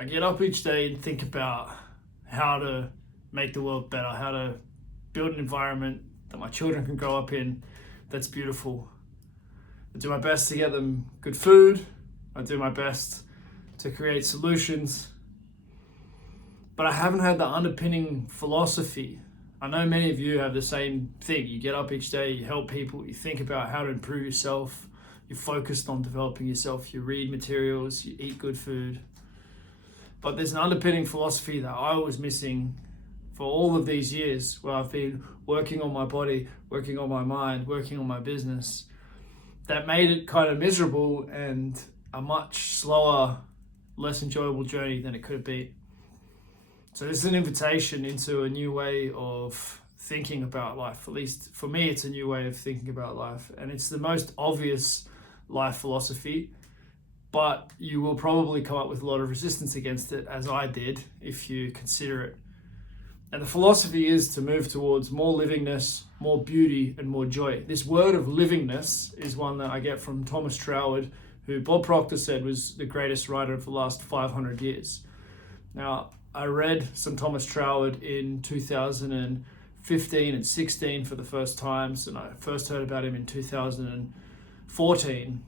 I get up each day and think about how to make the world better, how to build an environment that my children can grow up in that's beautiful. I do my best to get them good food. I do my best to create solutions. But I haven't had the underpinning philosophy. I know many of you have the same thing. You get up each day, you help people, you think about how to improve yourself, you're focused on developing yourself, you read materials, you eat good food. But there's an underpinning philosophy that I was missing for all of these years, where I've been working on my body, working on my mind, working on my business, that made it kind of miserable and a much slower, less enjoyable journey than it could have been. So this is an invitation into a new way of thinking about life. At least for me, it's a new way of thinking about life. And it's the most obvious life philosophy, but you will probably come up with a lot of resistance against it, as I did, if you consider it. And the philosophy is to move towards more livingness, more beauty, and more joy. This word of livingness is one that I get from Thomas Troward, who Bob Proctor said was the greatest writer of the last 500 years. Now, I read some Thomas Troward in 2015 and 16 for the first times, and I first heard about him in 2014.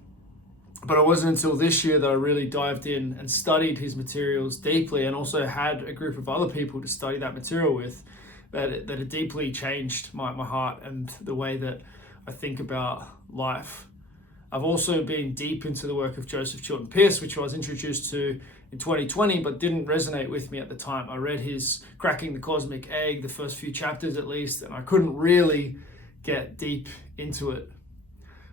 But it wasn't until this year that I really dived in and studied his materials deeply, and also had a group of other people to study that material with, that it deeply changed my heart and the way that I think about life. I've also been deep into the work of Joseph Chilton Pearce, which I was introduced to in 2020, but didn't resonate with me at the time. I read his Cracking the Cosmic Egg, the first few chapters at least, and I couldn't really get deep into it.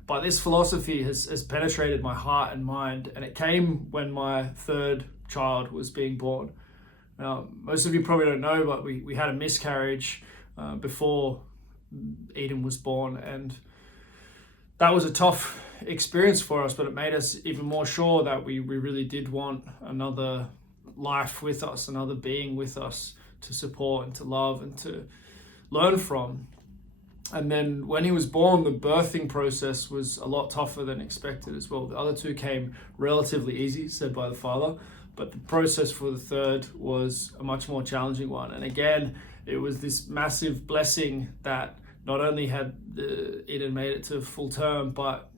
But this philosophy has penetrated my heart and mind, and it came when my third child was being born. Now, most of you probably don't know, but we had a miscarriage before Eden was born, and that was a tough experience for us, but it made us even more sure that we really did want another life with us, another being with us to support and to love and to learn from. And then when he was born, the birthing process was a lot tougher than expected as well. The other two came relatively easy, said by the father, but the process for the third was a much more challenging one. And again, it was this massive blessing that not only had Eden made it to full term, but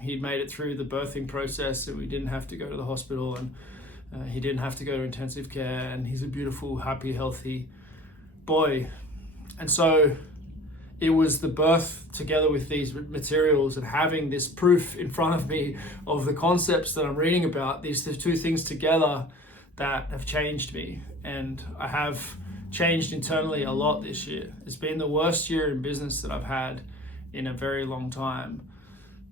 he'd made it through the birthing process, and we didn't have to go to the hospital, and he didn't have to go to intensive care, and he's a beautiful, happy, healthy boy. And so it was the birth together with these materials and having this proof in front of me of the concepts that I'm reading about, the two things together, that have changed me. And I have changed internally a lot this year. It's been the worst year in business that I've had in a very long time,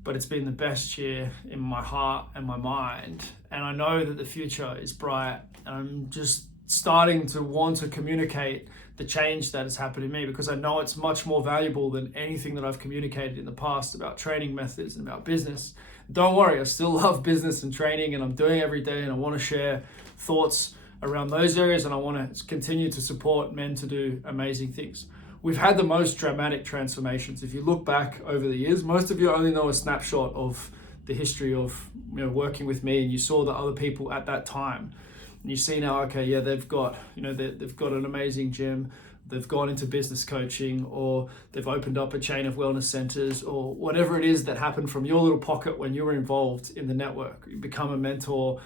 but it's been the best year in my heart and my mind. And I know that the future is bright, and I'm just starting to want to communicate the change that has happened in me, because I know it's much more valuable than anything that I've communicated in the past about training methods and about business. Don't worry, I still love business and training, and I'm doing it every day, and I want to share thoughts around those areas, and I want to continue to support men to do amazing things. We've had the most dramatic transformations. If you look back over the years, most of you only know a snapshot of the history of working with me, and you saw the other people at that time. And you see now, okay, yeah, they've got an amazing gym, they've gone into business coaching, or they've opened up a chain of wellness centers, or whatever it is that happened from your little pocket when you were involved in the network. You become a mentor.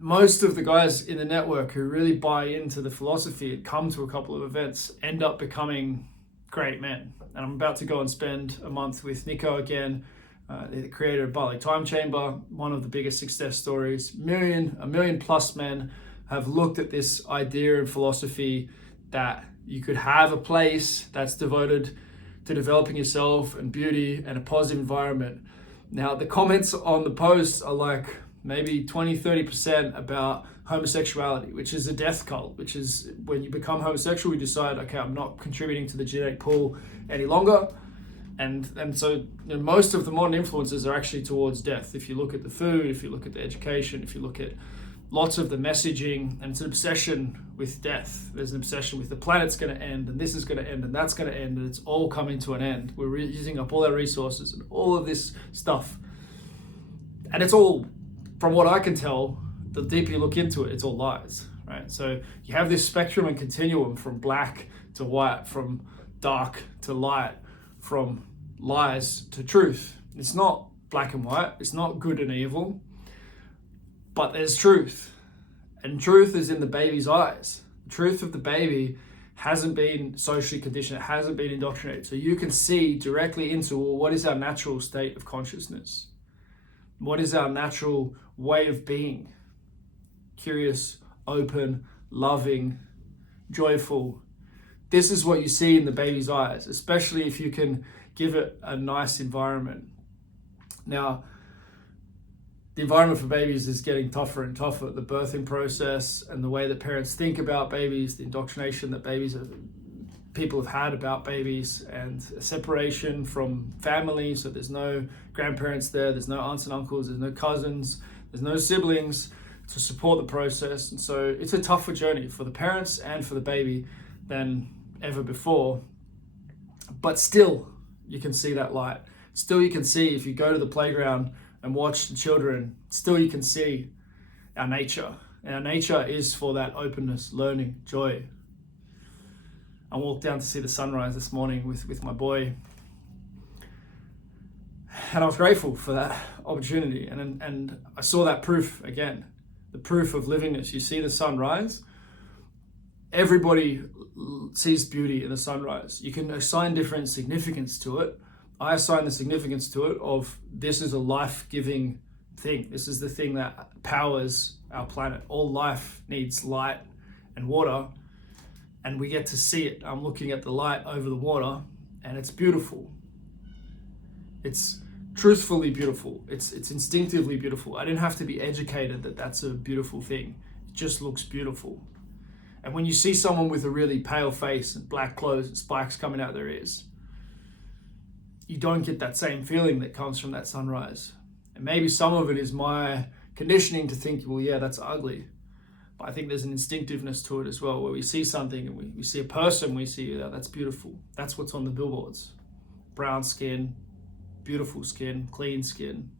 Most of the guys in the network who really buy into the philosophy and come to a couple of events end up becoming great men. And I'm about to go and spend a month with Nico again, the creator of Bali Time Chamber, one of the biggest success stories. A million plus men have looked at this idea and philosophy that you could have a place that's devoted to developing yourself and beauty and a positive environment. Now, the comments on the posts are like maybe 20-30% about homosexuality, which is a death cult, which is when you become homosexual, you decide, okay, I'm not contributing to the genetic pool any longer. And so most of the modern influences are actually towards death. If you look at the food, if you look at the education, if you look at lots of the messaging, and it's an obsession with death. There's an obsession with the planet's going to end, and this is going to end, and that's going to end, and it's all coming to an end. We're using up all our resources and all of this stuff. And it's all, from what I can tell, the deeper you look into it, it's all lies, right? So you have this spectrum and continuum from black to white, from dark to light, from lies to truth. It's not black and white, it's not good and evil, but there's truth. And truth is in the baby's eyes. The truth of the baby hasn't been socially conditioned, it hasn't been indoctrinated. So you can see directly into, well, what is our natural state of consciousness? What is our natural way of being? Curious, open, loving, joyful. This is what you see in the baby's eyes, especially if you can give it a nice environment. Now, the environment for babies is getting tougher and tougher. The birthing process and the way that parents think about babies, the indoctrination that people have had about babies, and a separation from family. So there's no grandparents there's no aunts and uncles, there's no cousins, there's no siblings to support the process. And so it's a tougher journey for the parents and for the baby than ever before. But still, you can see that light. Still, you can see, if you go to the playground and watch the children, still you can see our nature. And our nature is for that openness, learning, joy. I walked down to see the sunrise this morning with my boy, and I was grateful for that opportunity. And I saw that proof again, the proof of livingness. You see the sunrise, everybody sees beauty in the sunrise. You can assign different significance to it. I assign the significance to it of, this is a life-giving thing. This is the thing that powers our planet. All life needs light and water, and we get to see it. I'm looking at the light over the water, and it's beautiful. It's truthfully beautiful. It's instinctively beautiful. I didn't have to be educated that that's a beautiful thing. It just looks beautiful. And when you see someone with a really pale face and black clothes and spikes coming out their ears, you don't get that same feeling that comes from that sunrise. And maybe some of it is my conditioning to think, well, yeah, that's ugly. But I think there's an instinctiveness to it as well, where we see something and we see a person, we see, yeah, that's beautiful. That's what's on the billboards. Brown skin, beautiful skin, clean skin.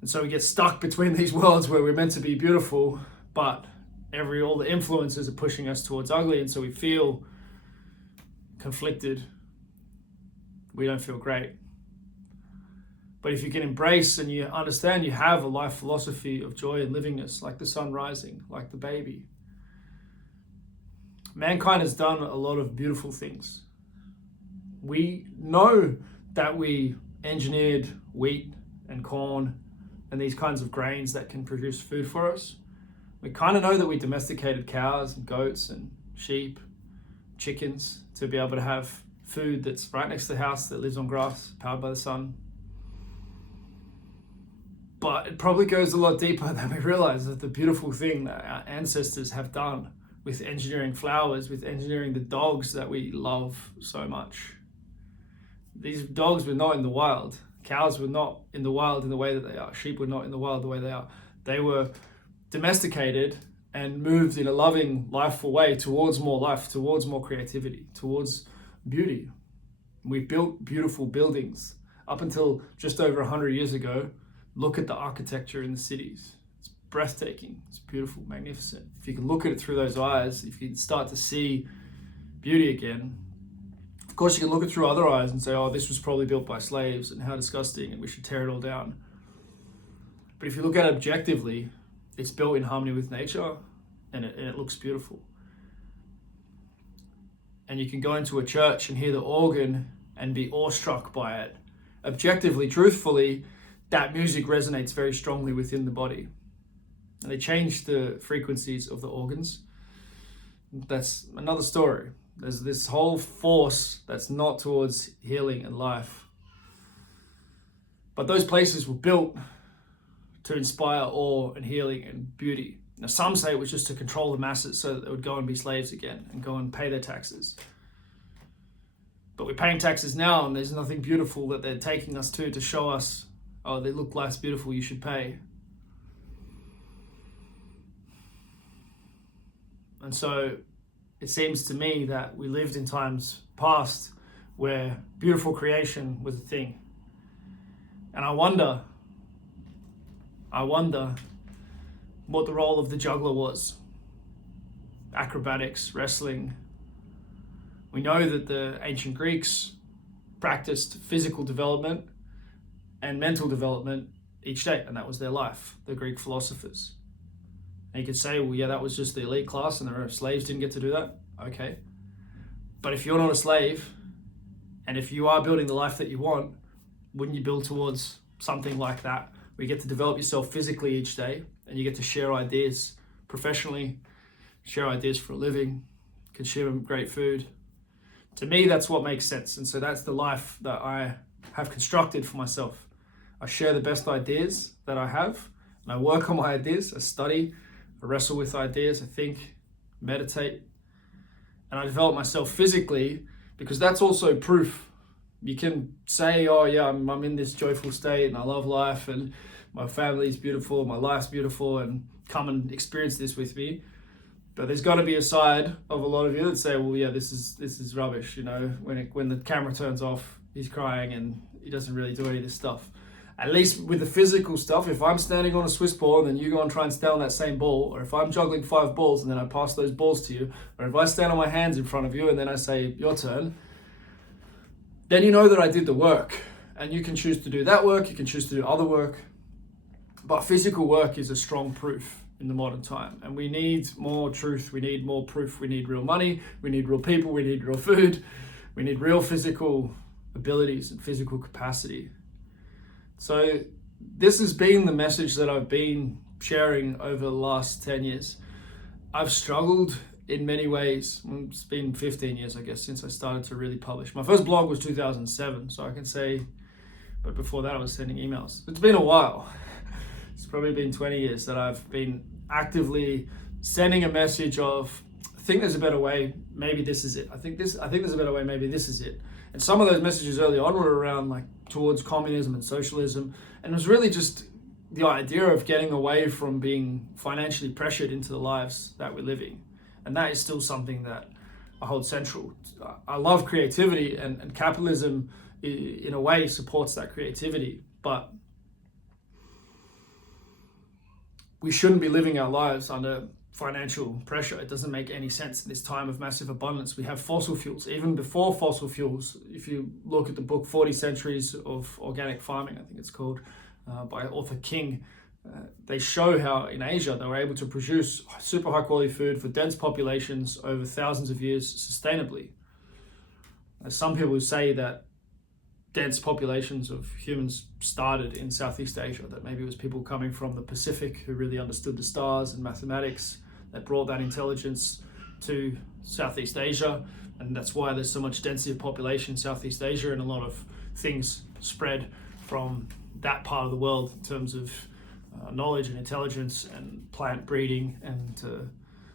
And so we get stuck between these worlds where we're meant to be beautiful, but all the influences are pushing us towards ugly, and so we feel conflicted. We don't feel great. But if you can embrace and you understand you have a life philosophy of joy and livingness, like the sun rising, like the baby. Mankind has done a lot of beautiful things. We know that we engineered wheat and corn and these kinds of grains that can produce food for us. We kind of know that we domesticated cows and goats and sheep, chickens, to be able to have food that's right next to the house, that lives on grass, powered by the sun. But it probably goes a lot deeper than we realize, that the beautiful thing that our ancestors have done with engineering flowers, with engineering the dogs that we love so much. These dogs were not in the wild. Cows were not in the wild in the way that they are. Sheep were not in the wild the way they are. They were domesticated and moved in a loving, lifeful way towards more life, towards more creativity, towards beauty. We built beautiful buildings. Up until just over 100 years ago, look at the architecture in the cities. It's breathtaking. It's beautiful, magnificent. If you can look at it through those eyes, if you can start to see beauty again, of course you can look at it through other eyes and say, oh, this was probably built by slaves and how disgusting and we should tear it all down. But if you look at it objectively, it's built in harmony with nature and it looks beautiful. And you can go into a church and hear the organ and be awestruck by it. Objectively, truthfully, that music resonates very strongly within the body. And they change the frequencies of the organs. That's another story. There's this whole force that's not towards healing and life. But those places were built to inspire awe and healing and beauty. Now, some say it was just to control the masses so that they would go and be slaves again and go and pay their taxes. But we're paying taxes now, and there's nothing beautiful that they're taking us to show us, oh, they look less beautiful, you should pay. And so it seems to me that we lived in times past where beautiful creation was a thing. And I wonder I wonder what the role of the juggler was. Acrobatics, wrestling. We know that the ancient Greeks practiced physical development and mental development each day, and that was their life, the Greek philosophers. And you could say, well, yeah, that was just the elite class and the slaves didn't get to do that. Okay. But if you're not a slave, and if you are building the life that you want, wouldn't you build towards something like that, where you get to develop yourself physically each day, and you get to share ideas professionally, share ideas for a living, consume great food? To me, that's what makes sense. And so that's the life that I have constructed for myself. I share the best ideas that I have, and I work on my ideas. I study, I wrestle with ideas, I think, meditate, and I develop myself physically, because that's also proof. You can say, oh yeah, I'm in this joyful state and I love life and my family's beautiful, my life's beautiful, and come and experience this with me. But there's got to be a side of a lot of you that say, well, yeah, this is rubbish. You know, when the camera turns off, he's crying and he doesn't really do any of this stuff. At least with the physical stuff, if I'm standing on a Swiss ball and then you go and try and stand on that same ball, or if I'm juggling 5 balls and then I pass those balls to you, or if I stand on my hands in front of you and then I say, your turn, then you know that I did the work. And you can choose to do that work, you can choose to do other work. But physical work is a strong proof in the modern time. And we need more truth, we need more proof, we need real money, we need real people, we need real food, we need real physical abilities and physical capacity. So this has been the message that I've been sharing over the last 10 years. I've struggled in many ways. It's been 15 years, I guess, since I started to really publish. My first blog was 2007, so I can say, but before that I was sending emails. It's been a while. It's probably been 20 years that I've been actively sending a message of, I think there's a better way, maybe this is it. I think there's a better way, maybe this is it. And some of those messages early on were around like towards communism and socialism. And it was really just the idea of getting away from being financially pressured into the lives that we're living. And that is still something that I hold central. I love creativity, and capitalism in a way supports that creativity. But we shouldn't be living our lives under financial pressure. It doesn't make any sense in this time of massive abundance. We have fossil fuels. Even before fossil fuels, if you look at the book 40 Centuries of Organic Farming, I think it's called, by author King, they show how in Asia they were able to produce super high quality food for dense populations over thousands of years sustainably. Some people say that dense populations of humans started in Southeast Asia, that maybe it was people coming from the Pacific who really understood the stars and mathematics that brought that intelligence to Southeast Asia, and that's why there's so much density of population in Southeast Asia, and a lot of things spread from that part of the world in terms of knowledge and intelligence and plant breeding and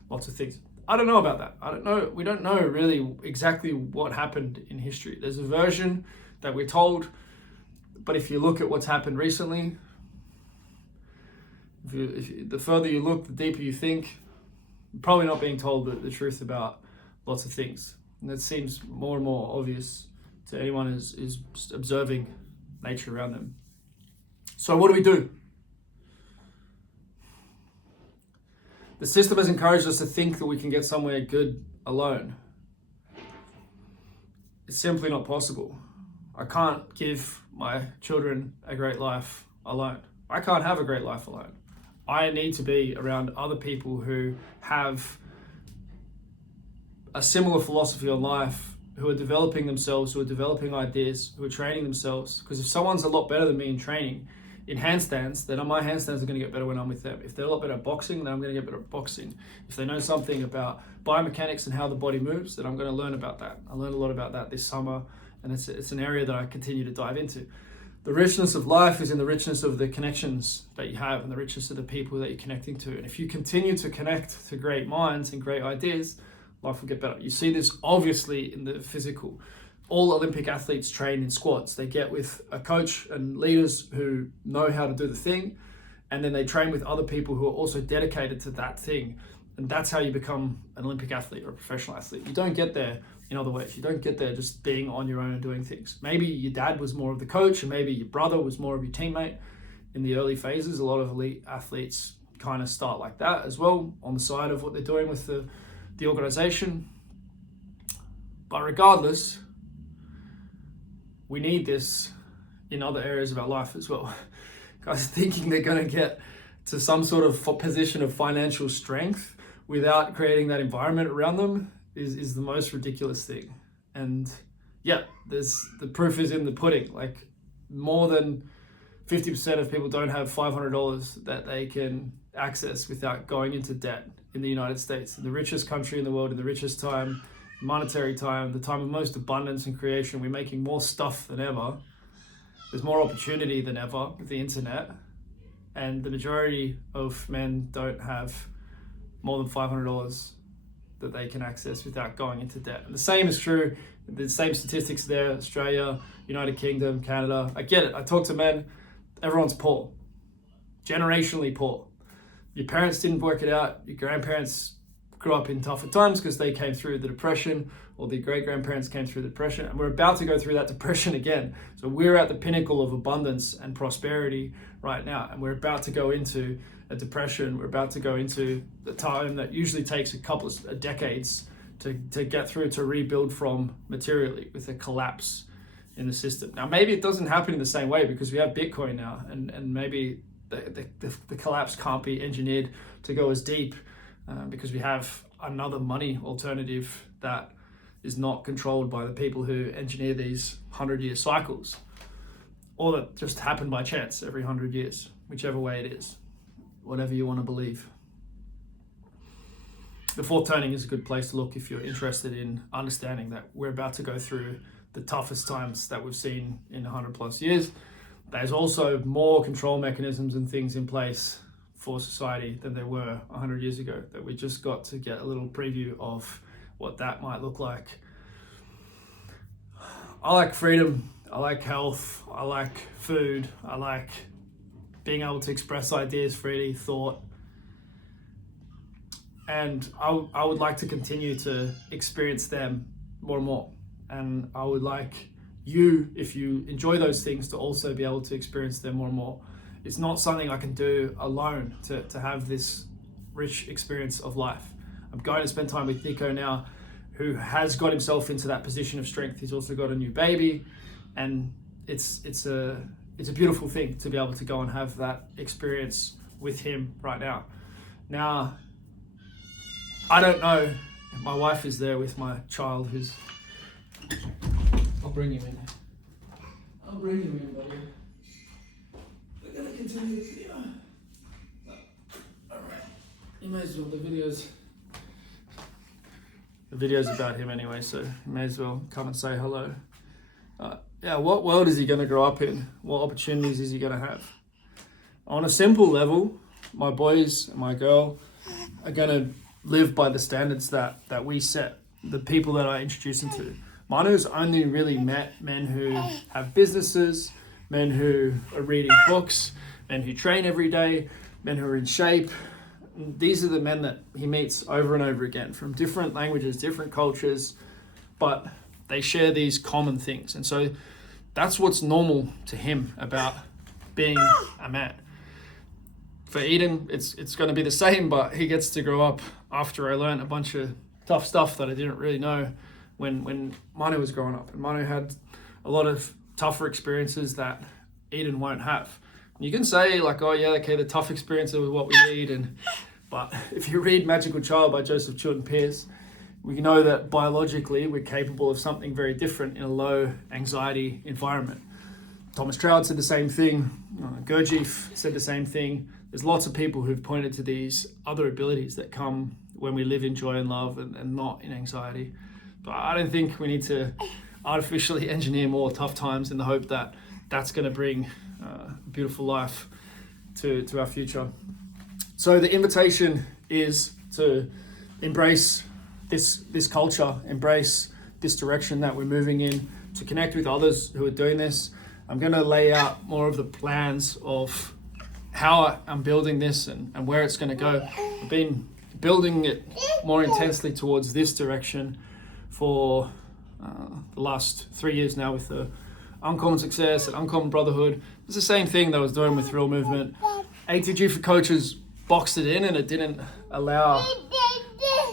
lots of things. I don't know about that. We don't know really exactly what happened in history. There's a version that we're told, but if you look at what's happened recently, the further you look, the deeper you think, you're probably not being told the truth about lots of things. And that seems more and more obvious to anyone who's observing nature around them. So what do we do? The system has encouraged us to think that we can get somewhere good alone. It's simply not possible. I can't give my children a great life alone. I can't have a great life alone. I need to be around other people who have a similar philosophy on life, who are developing themselves, who are developing ideas, who are training themselves. Because if someone's a lot better than me in training, in handstands, then my handstands are going to get better when I'm with them. If they're a lot better at boxing, then I'm going to get better at boxing. If they know something about biomechanics and how the body moves, then I'm going to learn about that. I learned a lot about that this summer, and it's an area that I continue to dive into. The richness of life is in the richness of the connections that you have and the richness of the people that you're connecting to. And if you continue to connect to great minds and great ideas, life will get better. You see this obviously in the physical. All Olympic athletes train in squads. They get with a coach and leaders who know how to do the thing, and then they train with other people who are also dedicated to that thing. And that's how you become an Olympic athlete or a professional athlete. You don't get there in other ways. You don't get there just being on your own and doing things. Maybe your dad was more of the coach, and maybe your brother was more of your teammate. in the early phases. A lot of elite athletes kind of start like that as well, on the side of what they're doing with the organization. But regardless, we need this in other areas of our life as well. Guys thinking they're going to get to some sort of position of financial strength without creating that environment around them is the most ridiculous thing. And yeah, the proof is in the pudding. Like, more than 50% of people don't have $500 that they can access without going into debt in the United States, in the richest country in the world, in the richest time, monetary time, the time of most abundance and creation. We're making more stuff than ever. There's more opportunity than ever with the internet, and the majority of men don't have more than $500 that they can access without going into debt. And the same is true, the same statistics there, Australia, United Kingdom, Canada. I get it, I talk to men, everyone's poor, generationally poor. Your parents didn't work it out, your grandparents grew up in tougher times because they came through the Depression, or the great-grandparents came through the Depression, and we're about to go through that Depression again. So we're at the pinnacle of abundance and prosperity right now, and we're about to go into a depression. We're about to go into the time that usually takes a couple of decades to get through, to rebuild from materially, with a collapse in the system. Now, maybe it doesn't happen in the same way because we have Bitcoin now, and maybe the collapse can't be engineered to go as deep because we have another money alternative that is not controlled by the people who engineer these 100-year cycles, or that just happen by chance every 100 years, whichever way it is, whatever you want to believe. The fourth turning is a good place to look if you're interested in understanding that we're about to go through the toughest times that we've seen in 100 plus years. There's also more control mechanisms and things in place for society than there were 100 years ago, that we just got to get a little preview of what that might look like. I like freedom, I like health, I like food, I like being able to express ideas freely, thought. And I would like to continue to experience them more and more. And I would like you, if you enjoy those things, to also be able to experience them more and more. It's not something I can do alone to have this rich experience of life. I'm going to spend time with Nico now, who has got himself into that position of strength. He's also got a new baby, and it's a beautiful thing to be able to go and have that experience with him right now. Now, I don't know if my wife is there with my child, who's... I'll bring him in. I'll bring him in, buddy. We're going to continue the video. Alright. You may as well, the video's about him anyway, so you may as well come and say hello. Yeah, what world is he going to grow up in? What opportunities is he going to have? On a simple level, my boys and my girl are going to live by the standards that we set, the people that I introduce him to. Manu's only really met men who have businesses, men who are reading books, men who train every day, men who are in shape. These are the men that he meets over and over again, from different languages, different cultures, but they share these common things. And so that's what's normal to him about being a man. For Eden, it's going to be the same, but he gets to grow up after I learned a bunch of tough stuff that I didn't really know when Manu was growing up. And Manu had a lot of tougher experiences that Eden won't have. You can say like, oh yeah, okay, the tough experiences are what we need, but if you read Magical Child by Joseph Chilton Pearce, we know that biologically we're capable of something very different in a low anxiety environment. Thomas Trout said the same thing. Gurdjieff said the same thing. There's lots of people who've pointed to these other abilities that come when we live in joy and love and not in anxiety. But I don't think we need to artificially engineer more tough times in the hope that that's going to bring a beautiful life to our future. So the invitation is to embrace this culture, embrace this direction that we're moving in, to connect with others who are doing this. I'm going to lay out more of the plans of how I'm building this and where it's going to go. I've been building it more intensely towards this direction for the last 3 years now with the Uncommon Success and Uncommon Brotherhood. It's the same thing that I was doing with Real Movement. ATG for Coaches boxed it in, and it didn't allow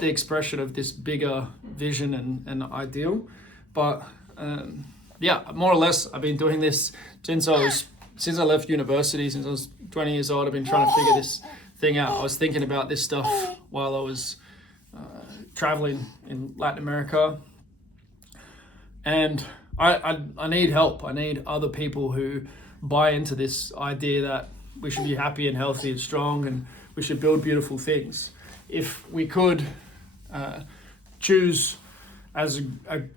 the expression of this bigger vision and ideal. But yeah, more or less, I've been doing this since I left university, since I was 20 years old. I've been trying to figure this thing out. I was thinking about this stuff while I was traveling in Latin America, and I need help. I need other people who buy into this idea that we should be happy and healthy and strong, and we should build beautiful things. If we could choose, as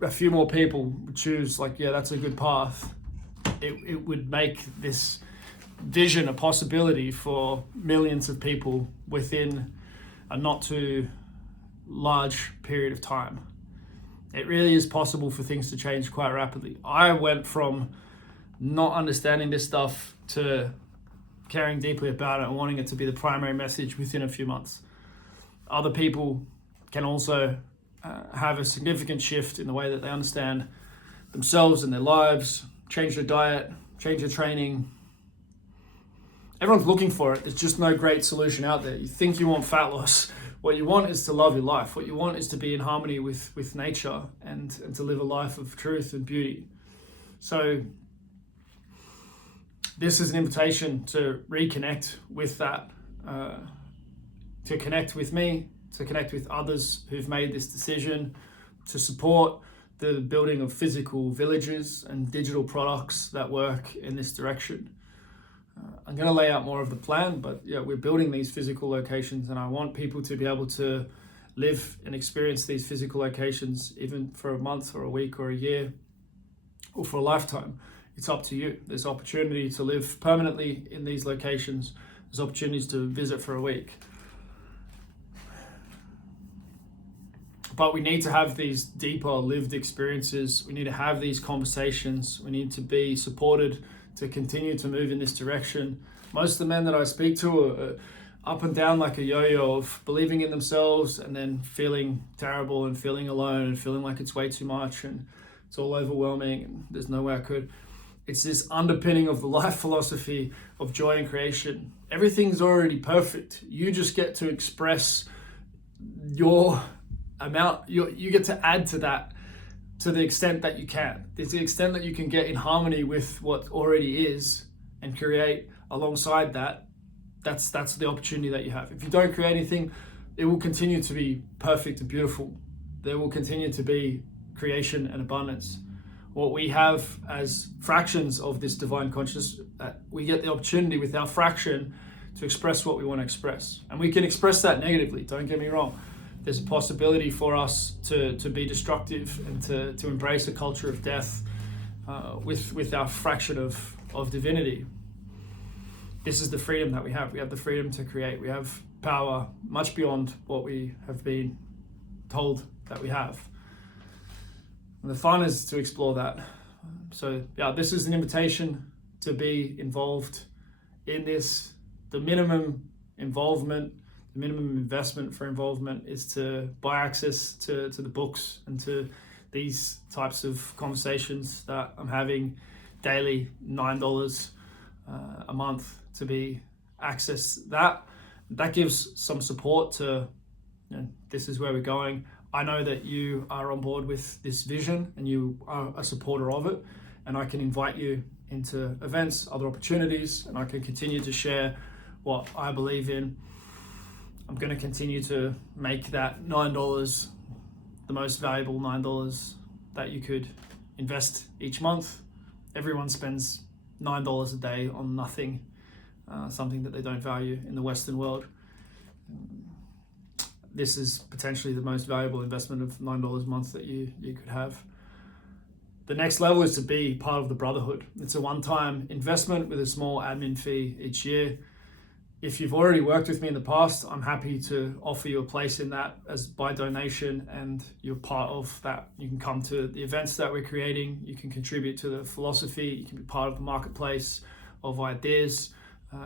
a few more people choose, like, yeah, that's a good path, it would make this vision a possibility for millions of people within a not too large period of time. It really is possible for things to change quite rapidly. I went from not understanding this stuff to caring deeply about it and wanting it to be the primary message within a few months. Other people can also have a significant shift in the way that they understand themselves and their lives, change their diet, change their training. Everyone's looking for it. There's just no great solution out there. You think you want fat loss. What you want is to love your life. What you want is to be in harmony with nature and to live a life of truth and beauty. So this is an invitation to reconnect with that, to connect with me, to connect with others who've made this decision, to support the building of physical villages and digital products that work in this direction. I'm going to lay out more of the plan, but yeah, we're building these physical locations, and I want people to be able to live and experience these physical locations even for a month or a week or a year or for a lifetime. It's up to you. There's opportunity to live permanently in these locations. There's opportunities to visit for a week. But we need to have these deeper lived experiences. We need to have these conversations. We need to be supported to continue to move in this direction. Most of the men that I speak to are up and down like a yo-yo of believing in themselves and then feeling terrible and feeling alone and feeling like it's way too much and it's all overwhelming and there's no way I could. It's this underpinning of the life philosophy of joy and creation. Everything's already perfect. You just get to express your amount. You get to add to that to the extent that you can. It's the extent that you can get in harmony with what already is and create alongside that. That's the opportunity that you have. If you don't create anything, it will continue to be perfect and beautiful. There will continue to be creation and abundance. What we have as fractions of this divine consciousness, we get the opportunity with our fraction to express what we want to express. And we can express that negatively, don't get me wrong. There's a possibility for us to be destructive and to embrace a culture of death with our fraction of divinity. This is the freedom that we have. We have the freedom to create. We have power much beyond what we have been told that we have. And the fun is to explore that. So yeah, this is an invitation to be involved in this. The minimum involvement, the minimum investment for involvement is to buy access to the books and to these types of conversations that I'm having daily, $9 a month to be access that. That gives some support to, this is where we're going. I know that you are on board with this vision and you are a supporter of it, and I can invite you into events, other opportunities, and I can continue to share what I believe in. I'm going to continue to make that $9 the most valuable $9 that you could invest each month. Everyone spends $9 a day on nothing, something that they don't value in the Western world. This is potentially the most valuable investment of $9 a month that you could have. The next level is to be part of the Brotherhood. It's a one-time investment with a small admin fee each year. If you've already worked with me in the past, I'm happy to offer you a place in that as by donation, and you're part of that. You can come to the events that we're creating. You can contribute to the philosophy. You can be part of the marketplace of ideas,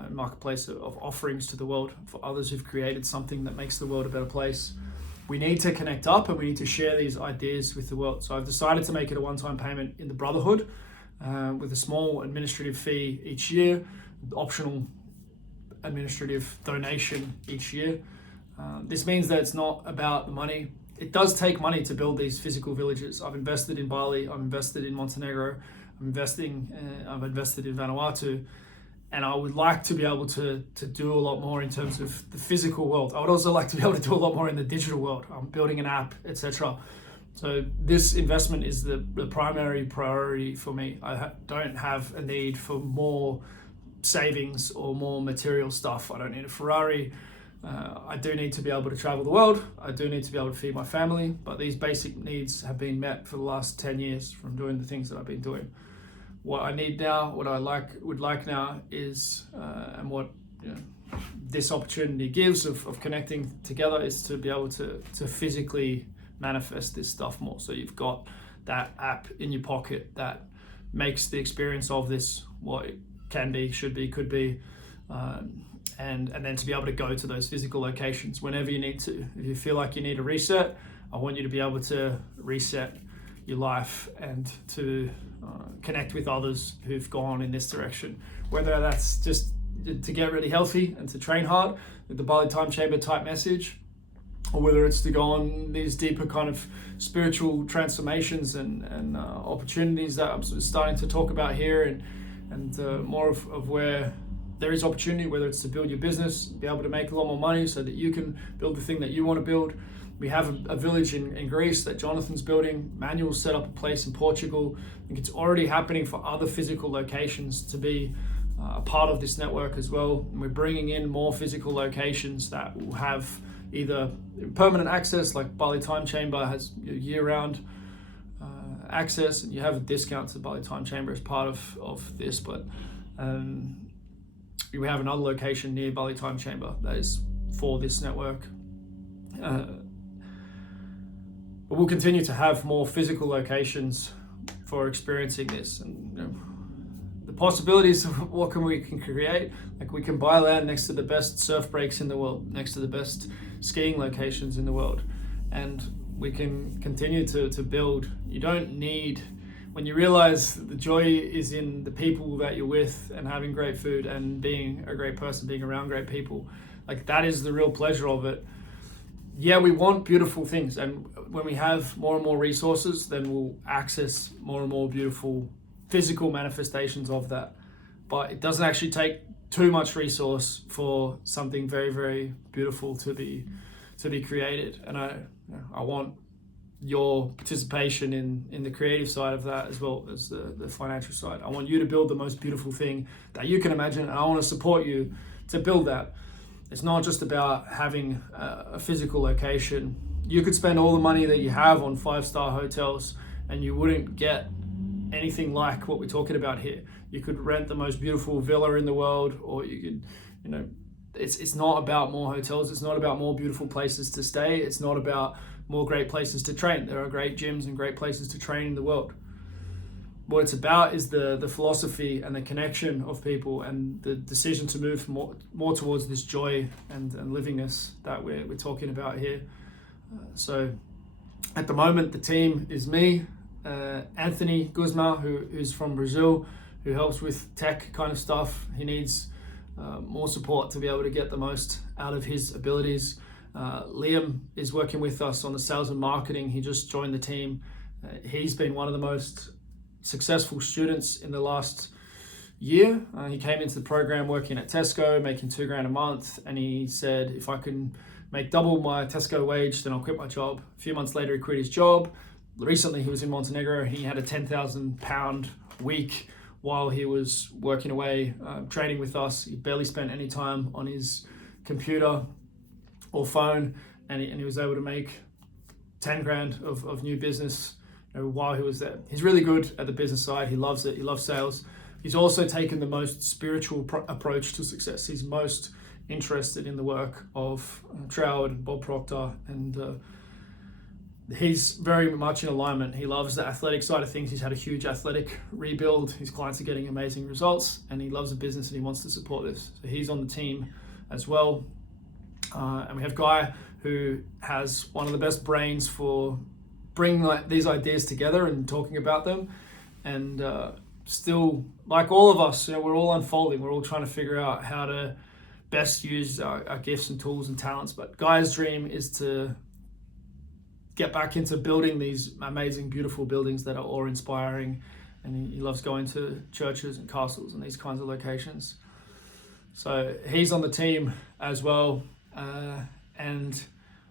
marketplace of offerings to the world for others who've created something that makes the world a better place. We need to connect up and we need to share these ideas with the world. So I've decided to make it a one-time payment in the Brotherhood. with a small administrative fee each year, optional administrative donation each year. This means that it's not about the money. It does take money to build these physical villages. I've invested in Bali, I've invested in Montenegro, I've invested in Vanuatu, and I would like to be able to do a lot more in terms of the physical world. I would also like to be able to do a lot more in the digital world. I'm building an app, etc. So this investment is the primary priority for me. I don't have a need for more savings or more material stuff. I don't need a Ferrari. I do need to be able to travel the world. I do need to be able to feed my family, but these basic needs have been met for the last 10 years from doing the things that I've been doing. What I need now, what I would like now is, and what this opportunity gives of connecting together, is to be able to physically manifest this stuff more. So you've got that app in your pocket that makes the experience of this what it can be, should be, could be, and then to be able to go to those physical locations whenever you need to. If you feel like you need a reset, I want you to be able to reset your life and to connect with others who've gone in this direction, whether that's just to get really healthy and to train hard with the Bali Time Chamber type message, or whether it's to go on these deeper kind of spiritual transformations and opportunities that I'm starting to talk about here, and more of where there is opportunity, whether it's to build your business, be able to make a lot more money so that you can build the thing that you want to build. We have a village in Greece that Jonathan's building. Manuel's set up a place in Portugal. I think it's already happening for other physical locations to be a part of this network as well. And we're bringing in more physical locations that will have either permanent access, like Bali Time Chamber has year-round access, and you have a discount to Bali Time Chamber as part of this, but we have another location near Bali Time Chamber that is for this network. But we'll continue to have more physical locations for experiencing this, and the possibilities of what we can create. Like, we can buy land next to the best surf breaks in the world, next to the best skiing locations in the world, and we can continue to build. You don't need, when you realize the joy is in the people that you're with and having great food and being a great person, being around great people, like that is the real pleasure of it. Yeah, we want beautiful things, and when we have more and more resources, then we'll access more and more beautiful physical manifestations of that. But it doesn't actually take too much resource for something very, very beautiful to be created. And I want your participation in the creative side of that as well as the financial side. I want you to build the most beautiful thing that you can imagine, and I want to support you to build that. It's not just about having a physical location. You could spend all the money that you have on 5-star hotels and you wouldn't get anything like what we're talking about here. You could rent the most beautiful villa in the world, or you could, it's not about more hotels. It's not about more beautiful places to stay. It's not about more great places to train. There are great gyms and great places to train in the world. What it's about is the philosophy and the connection of people and the decision to move more towards this joy and livingness that we're talking about here. So at the moment, the team is me, Anthony Guzma, who's from Brazil, who helps with tech kind of stuff. He needs more support to be able to get the most out of his abilities. Liam is working with us on the sales and marketing. He just joined the team. He's been one of the most successful students in the last year. He came into the program working at Tesco, making $2,000 a month, and he said, if I can make double my Tesco wage, then I'll quit my job. A few months later, he quit his job. Recently, he was in Montenegro. He had a £10,000 week while he was working away, training with us. He barely spent any time on his computer or phone, and he was able to make 10 grand of new business while he was there. He's really good at the business side. He loves it. He loves sales. He's also taken the most spiritual approach to success. He's most interested in the work of Trout and Bob Proctor, and he's very much in alignment. He loves the athletic side of things. He's had a huge athletic rebuild. His clients are getting amazing results, and he loves the business and he wants to support this. So he's on the team as well. And we have Guy, who has one of the best brains for bringing these ideas together and talking about them. And still, like all of us, we're all unfolding. We're all trying to figure out how to best use our gifts and tools and talents. But Guy's dream is to get back into building these amazing, beautiful buildings that are awe-inspiring. And he loves going to churches and castles and these kinds of locations. So he's on the team as well. And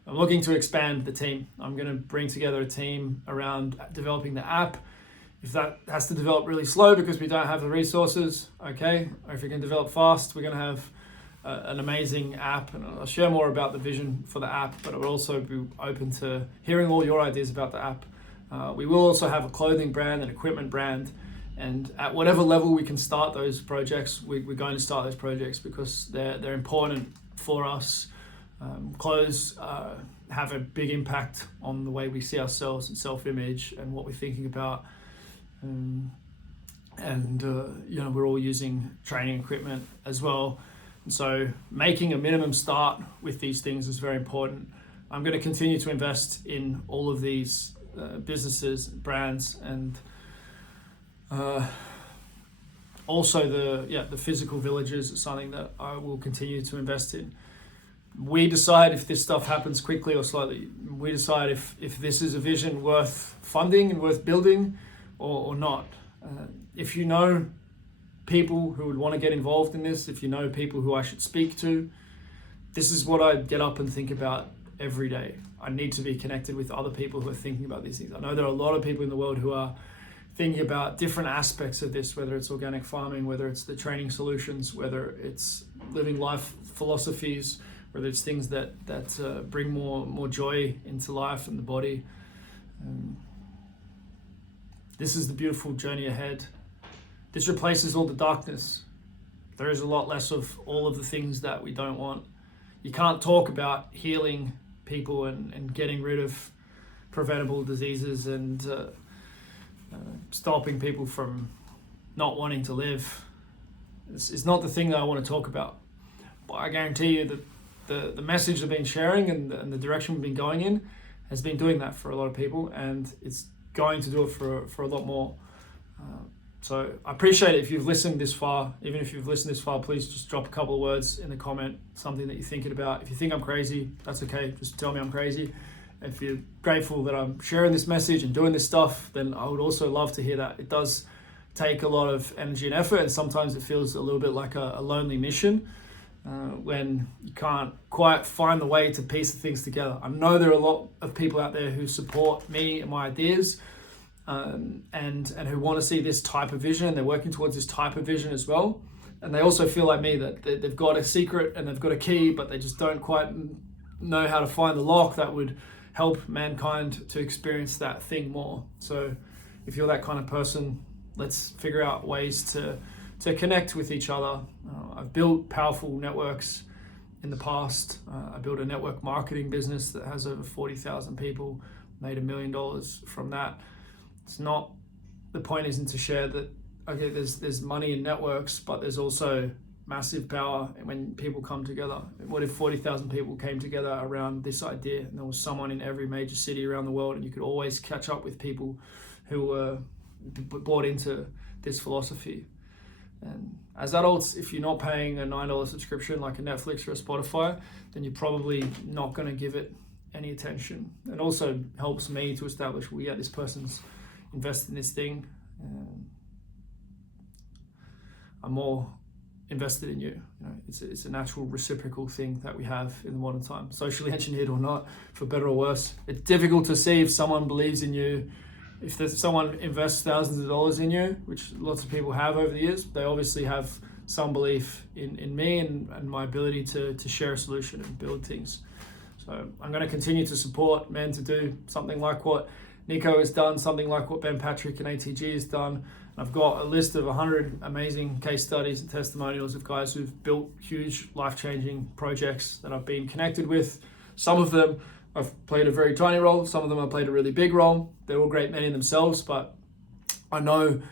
I'm looking to expand the team. I'm going to bring together a team around developing the app. If that has to develop really slow because we don't have the resources, okay. Or if we can develop fast, we're going to have an amazing app. And I'll share more about the vision for the app, but I will also be open to hearing all your ideas about the app. We will also have a clothing brand, an equipment brand, and at whatever level we can start those projects, we're going to start those projects because they're important for us. Clothes have a big impact on the way we see ourselves and self-image and what we're thinking about. We're all using training equipment as well. And so making a minimum start with these things is very important. I'm going to continue to invest in all of these businesses, brands, and also the physical villages is something that I will continue to invest in. We decide if this stuff happens quickly or slowly. We decide if this is a vision worth funding and worth building or not. If you know people who would want to get involved in this, if you know people who I should speak to, this is what I get up and think about every day. I need to be connected with other people who are thinking about these things. I know there are a lot of people in the world who are thinking about different aspects of this, whether it's organic farming, whether it's the training solutions, whether it's living life philosophies, whether it's things that bring more joy into life and the body. This is the beautiful journey ahead. This replaces all the darkness. There is a lot less of all of the things that we don't want. You can't talk about healing people and getting rid of preventable diseases and stopping people from not wanting to live. It's not the thing that I want to talk about. But I guarantee you that the message I've been sharing and the direction we've been going in has been doing that for a lot of people, and it's going to do it for a lot more. So I appreciate it if you've listened this far. Even if you've listened this far, please just drop a couple of words in the comment, something that you're thinking about. If you think I'm crazy, that's okay. Just tell me I'm crazy. If you're grateful that I'm sharing this message and doing this stuff, then I would also love to hear that. It does take a lot of energy and effort, and sometimes it feels a little bit like a lonely mission when you can't quite find the way to piece the things together. I know there are a lot of people out there who support me and my ideas, and who want to see this type of vision, and they're working towards this type of vision as well. And they also feel like me, that they've got a secret and they've got a key, but they just don't quite know how to find the lock that would help mankind to experience that thing more. So if you're that kind of person, let's figure out ways to connect with each other. I've built powerful networks in the past. I built a network marketing business that has over 40,000 people, made $1 million from that. It's not, the point isn't to share that, okay, there's money in networks, but there's also massive power when people come together. What if 40,000 people came together around this idea, and there was someone in every major city around the world, and you could always catch up with people who were bought into this philosophy. And as adults, if you're not paying a $9 subscription like a Netflix or a Spotify, then you're probably not going to give it any attention. It also helps me to establish, well, yeah, this person's invested in this thing. I'm more invested in you. It's a natural reciprocal thing that we have in the modern time, socially engineered or not, for better or worse. It's difficult to see if someone believes in you. If there's someone invests thousands of dollars in you, which lots of people have over the years, they obviously have some belief in me and my ability to share a solution and build things. So I'm going to continue to support men to do something like what Nico has done, something like what Ben Patrick and ATG has done. I've got a list of 100 amazing case studies and testimonials of guys who've built huge life-changing projects that I've been connected with. Some of them I've played a very tiny role, some of them I've played a really big role. They're all great men in themselves, but I know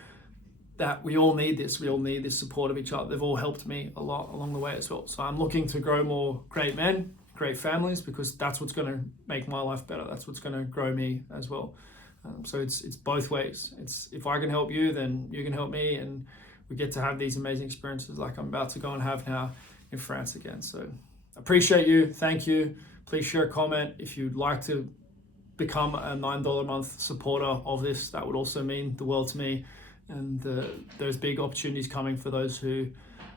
that we all need this. We all need this support of each other. They've all helped me a lot along the way as well. So I'm looking to grow more great men, great families, because that's what's going to make my life better. That's what's going to grow me as well. So it's both ways. It's if I can help you, then you can help me, and we get to have these amazing experiences like I'm about to go and have now in France again. So appreciate you. Thank you. Please share a comment if you'd like to become a $9 a month supporter of this. That would also mean the world to me. And there's big opportunities coming for those who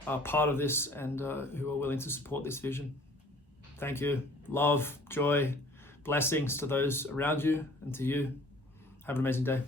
are part of this and who are willing to support this vision. Thank you. Love, joy, blessings to those around you and to you. Have an amazing day.